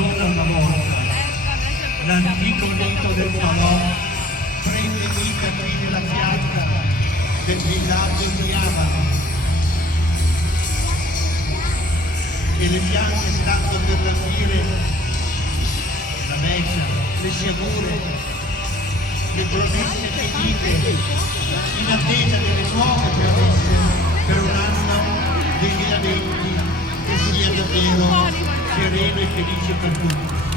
ancora una volta l'antico mito del falò prende vita qui nella piazza del villaggio di Abano, e le fiamme stanno per lambire la messa, le sciagure, le promesse finite, in attesa delle nuove promesse per un anno 2020 che sia davvero sereno e felice per tutti.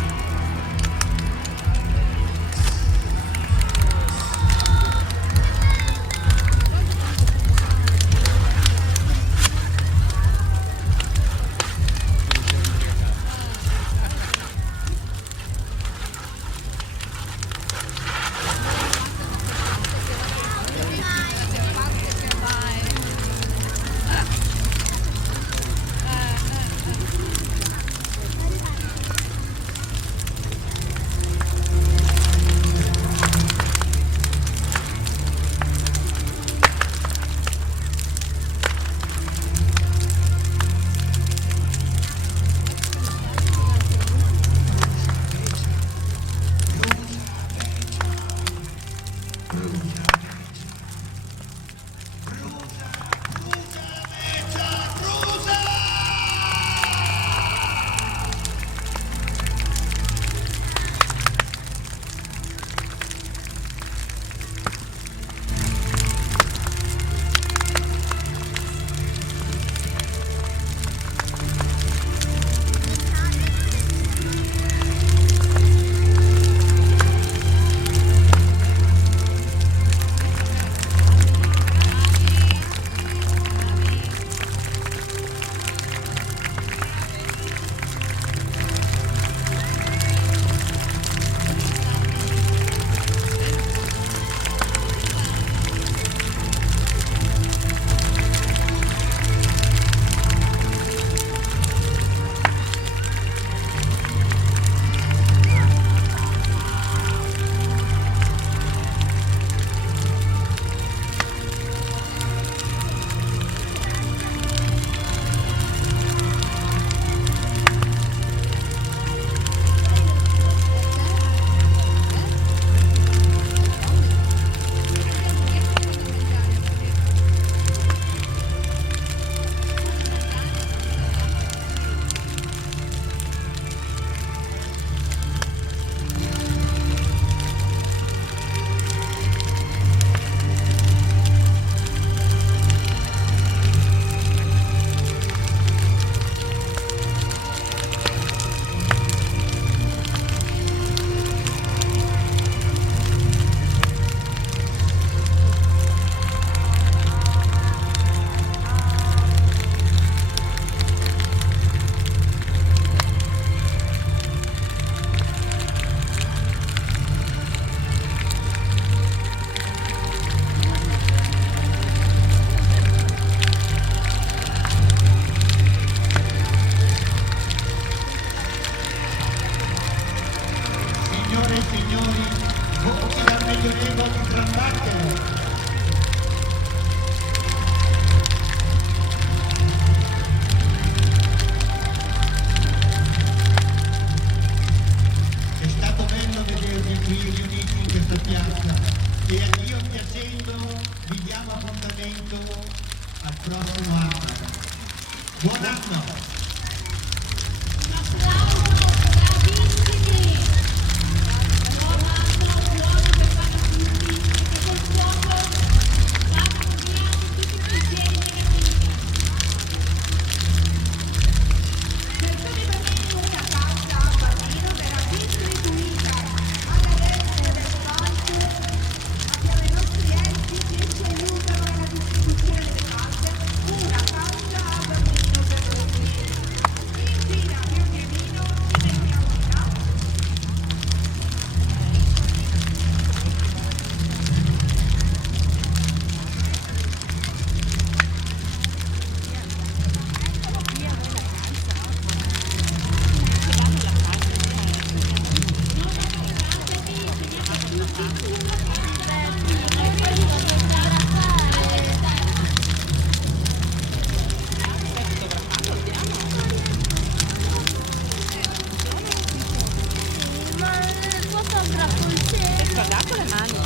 con le mani.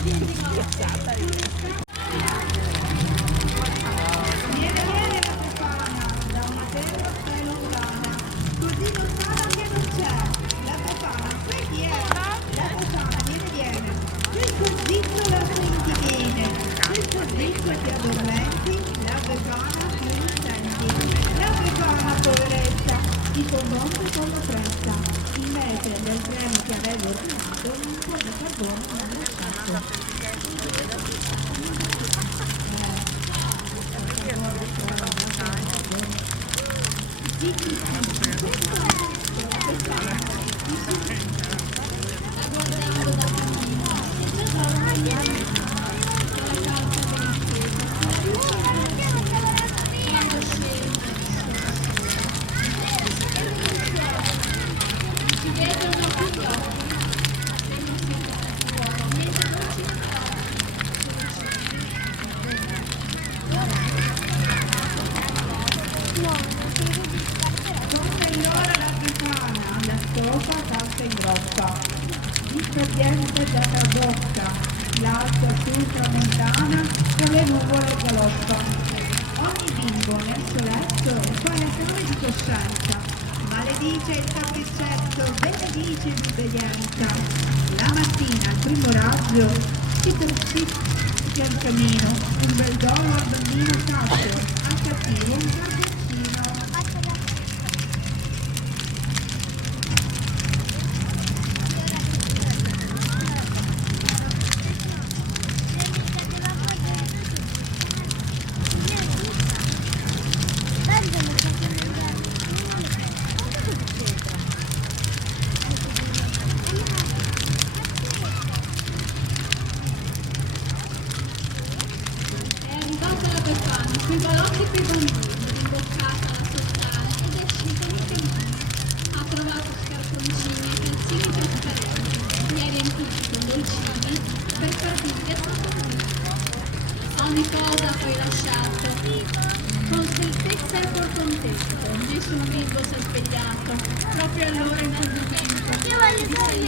Schiezzata io. Viene la Befana da una terra assai lontana, così lontana che non c'è. La Befana, sai chi è? La Befana viene. Quel cosiccio la senti bene, quel cosiccio ti addormenti, la Befana non lo senti. La Befana, poveretta, ti commonte con la fretta, invece del treno che avevo ordinato, un po' di carbone non l'ho lasciato. Salta in groppa, disperdente dalla bocca, l'alta sul tramontana, con le nuvole galoppa. Ogni bimbo nel suo letto fa l'esame di coscienza, maledice il capriccetto, benedice l'obbedienza. La mattina, al primo raggio, si pian camino, un bel dono al bambino caccio, al cattivo un carboncino. Sui balocchi per bambini, imboccata la sottana ed è uscita di cammino. Ha trovato scarponcini e calzini trasparenti, li ha riempiti con dolcini per far vivere sotto. Ogni cosa poi lasciato, con sveltezza e por contesto, nessun bimbo si è svegliato, proprio allora in quel momento, di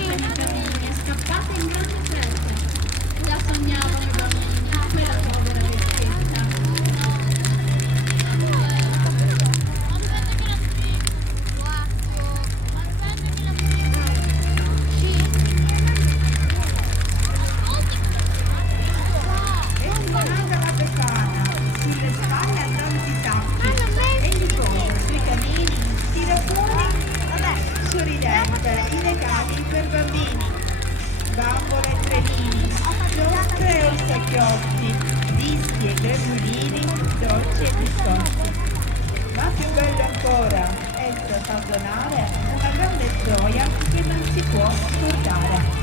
senza cammini, è scappata in grande fretta. La sognavano i bambini, quella povera vecchietta. I regali per bambini, bambole e trenini, giostre e orsacchiotti, dischi e gremolini, dolci e biscotti. Ma più bello ancora è stato donare una grande gioia che non si può scordare.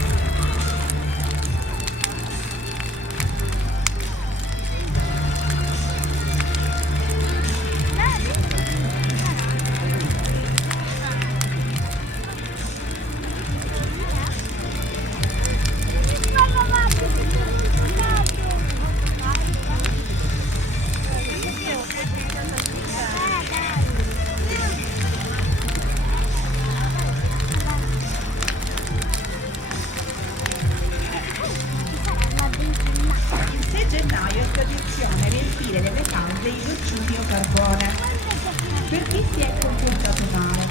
Gennaio è tradizione riempire nelle case i dolciumi o carbone per chi si è comportato male.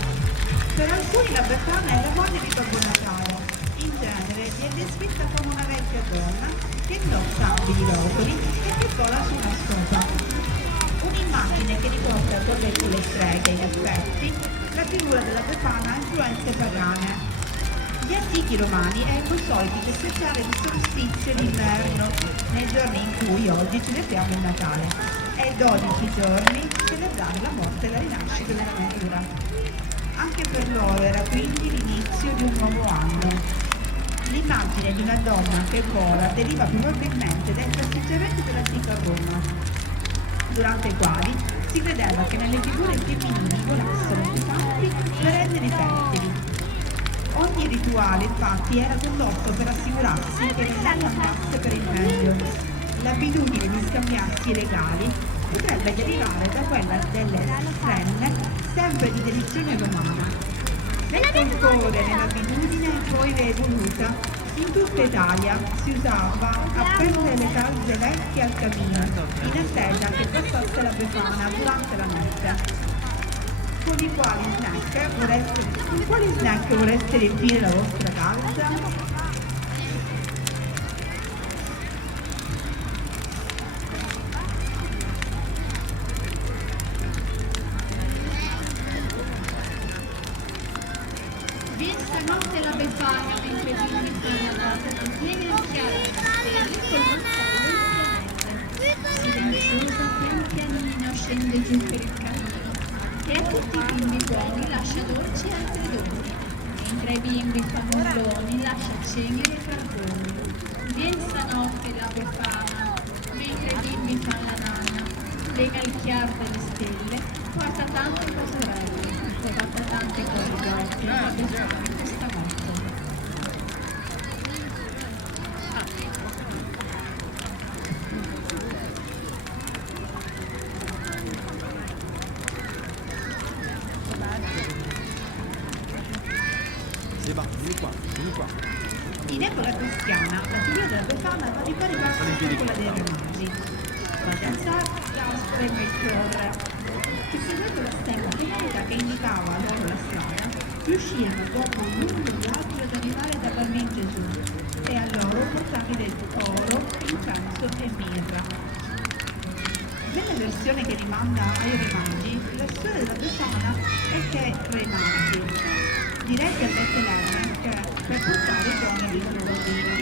Per alcuni la Befana è la moglie di Babbo Natale. In genere viene descritta come una vecchia donna che indossa abiti di rotoli e che vola su una scopa. Un'immagine che riporta a corretto le streghe, in effetti, la figura della Befana ha influenze pagane. Gli antichi romani erano soliti festeggiare il solstizio d'inverno, nei giorni in cui oggi celebriamo il Natale, e 12 giorni celebrare la morte e la rinascita della natura. Anche per loro era quindi l'inizio di un nuovo anno. L'immagine di una donna che vola deriva probabilmente dai festeggiamenti dell'antica Roma, durante i quali si credeva che nelle figure femminili volassero sui campi per rendere fertili. Ogni rituale infatti era condotto per assicurarsi che l'anello andasse per il meglio. L'abitudine di scambiarsi i regali potrebbe derivare da quella delle strenne, sempre di dedizione romana. Nel folklore, nell'abitudine poi evoluta, in tutta Italia si usava appendere le calze vecchie al camino in attesa che passasse la Befana durante la notte. Con quali snack vorreste riempire la vostra calza? Vien stanotte la Befana mentre Jimmy fa la data, viene il chiaro col mantello silenziosa pian pianino scende giù per il cammino e a tutti i bimbi buoni lascia dolci e altri doni, mentre ai bimbi fannulloni lascia ceneri e carboni. Vien stanotte la Befana mentre i bimbi fanno la nana, lega il chiaro delle stelle, porta tante cose belle, porta tante cose dolci, la Befana questa notte. Sì, va, vieni qua. In epoca cristiana, la figura della Befana va di pari passo con quella dei Re Magi. Baldassar, Gaspare e Melchiorre, che seguendo la stella pianeta che indicava loro la strada, riuscirono dopo un lungo viaggio ad arrivare da bambino Gesù e a loro portati del oro, incenso e mirra. Nella versione che rimanda ai Re Magi, la storia della Befana è che Re Magi dirette a Betlemme che per portare i doni di loro bambino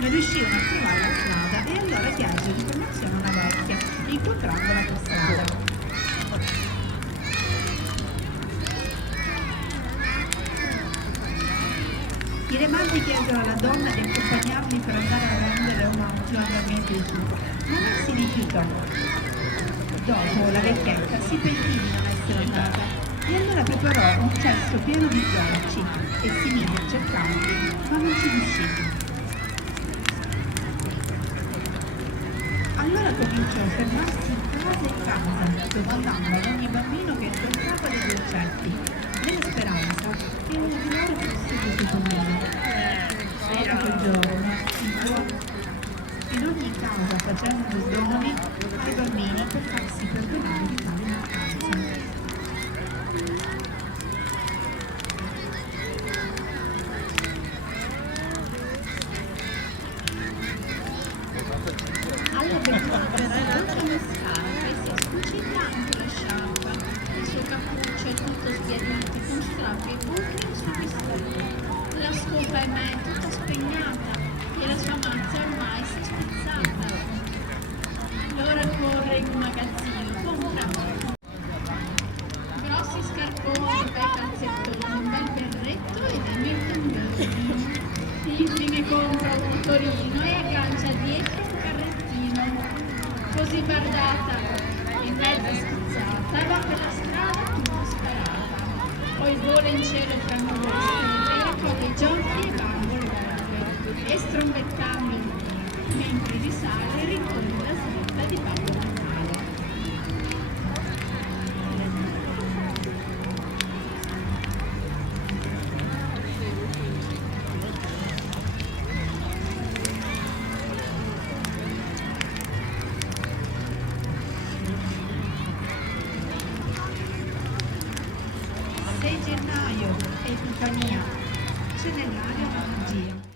non riuscivano a trovare la strada e allora chiesero informazione a una vecchia, incontrandola per strada. I Re Magi chiesero alla donna di accompagnarli per andare a rendere omaggio al bambino Gesù, ma non si rifiutò. Dopo la vecchietta si pentì di non essere andata e allora preparò un cesto pieno di dolci e si mise a cercarli, ma non ci riuscì. Allora cominciò a fermarsi in casa, domandando ad ogni bambino che incontrava dei dolcetti, nella speranza che uno di loro fosse Gesù bambino. Era quel giorno, in ogni casa facendo doni ai bambini per farsi perdonare di tale mancanza. Alla Befana si tocca le scarpe, si scucita anche la sciarpa, il suo cappuccio è tutto sbiadito con strappi e buchi sui pistelli. La scopa è tutta spegnata e la sua mazza ormai si è spezzata. Allora corre in un magazzino, compra grossi scarponi, bei calzettoni, un bel berretto e dei mirtondoni. Infine compra un motorino e aggancia dietro un carrettino. Così bardata e mezza schizzata va per la strada tutta sparata. Poi vola in cielo tra nuvole e stelle, raccoglie giochi e bambole belle e strombettando mentre risale ricorre la svelta di Babbo Natale. Gennaio, Epifania, c'è nell'aria la magia.